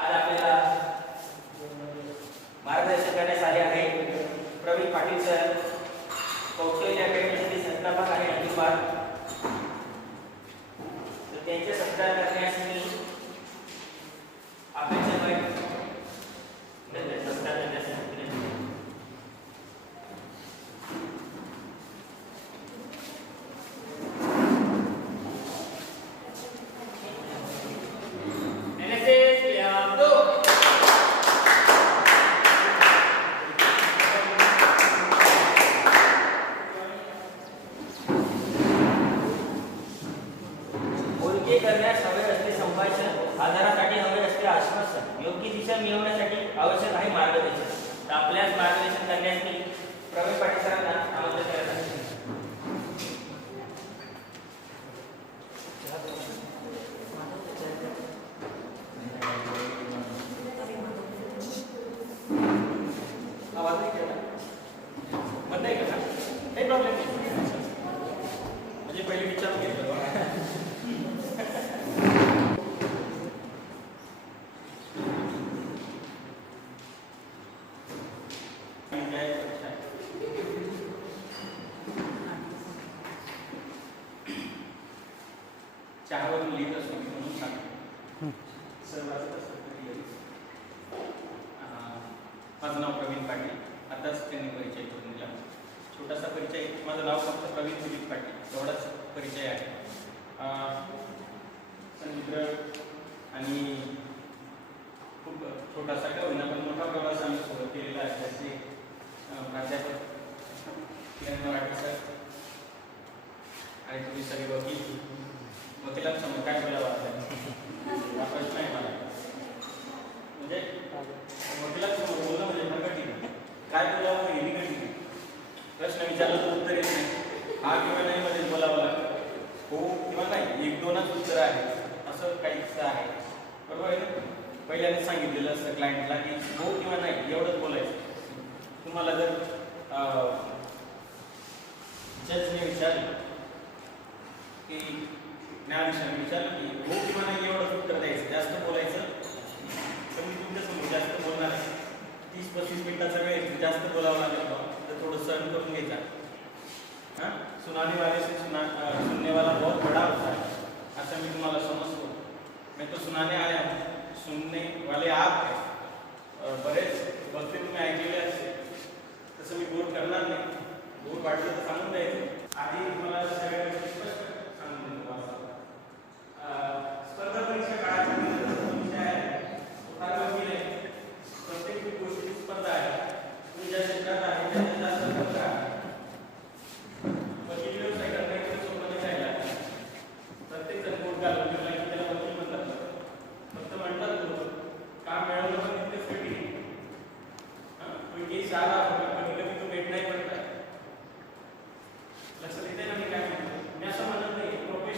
आज आपल्याला मार्गदर्शन करण्यास आले आहे प्रवीण पाटील सर, कौशल्य अकॅडमीचे संस्थापक आणि नंदुरबार. तर त्यांचे सत्कार करण्यास मी आपल्या सत्कार करण्यास करण्यास हवे असते संभाषण, आधारासाठी हवे असते आश्वासन, योग्य दिशा मिळवण्यासाठी आवश्यक आहे मार्गदर्शन. तर आपल्यास मार्गदर्शन करण्यास मी प्रवीण पाटील सरांना आमंत्रित करत आहे. आवाज नाही केला बंद आहे का? काही प्रॉब्लेम नाही, म्हणजे पहिले विचार घेतलं. चहावरून लिहित असतो म्हणून सांगतो. माझं नाव प्रवीण पाटील. आताच त्यांनी परिचय करून दिला. छोटासा परिचय. माझं नाव फक्त प्रवीण दिलीप पाटील एवढाच परिचय आहे. मित्र आणि खूप छोटासा का होईना पण मोठा प्रवास आम्ही सोबत केलेला आहे. त्याचे प्राध्यापक वाटते सर आणि तुम्ही सगळे वकिलांसमोर काय बोलावं हा प्रश्न आहे मला. म्हणजे वकिलांसमोर बोलणं म्हणजे फार कठीण आहे. काय बोलावं हे कठीण. प्रश्न विचारला तर उत्तर येत नाही. हा किंवा नाही मध्ये बोलावं लागतं. हो किंवा नाही, एक दोनच उत्तर आहे असं काहीच आहे. बरोबर आहे. पहिल्यांदा सांगितलेलं असतं क्लायंटला की हो किंवा नाही एवढंच बोलायचं. तुम्हाला जर जजने विचारलं की न्यायाधीशाने विचारलं की हो किंवा नाही एवढंच उत्तर द्यायचं, जास्त बोलायचं तर मी तुमच्यासमोर जास्त बोलणार आहे. 30-35 मिनिटाचा वेळ जास्त बोलावं लागेल तर थोडं सहन करून घ्यायचा. हां, सुनाने वाले से सुनने वाला बहुत बड़ा होता है असं मी तुम्हाला समजतो. मैं तो सुनाने आया हूँ, सुनने वाले आप है. बरेच वक्ते तुम्ही ऐकलेले असते. तसं मी बोर करणार नाही. बोर वाटलं तर सांगून द्यायचं. आधी तुम्हाला सगळ्या गोष्टी स्पष्ट सांगून देतो. स्पर्धा परीक्षा काळाची विषय आहे. फार गंभीर आहे. प्रत्येक गोष्टीची स्पर्धा आहे. तुम्ही ज्या क्षेत्रात आहे त्याच्यात जास्त स्पर्धा आहे. वकील व्यवसाय करण्याची सोपं नाही राहिला. प्रत्येक जण बोट घालून ठेवला की त्याला वकील म्हणतात. फक्त म्हणतात काम मिळवणं पण तितकेच कठीण. कोई केस आला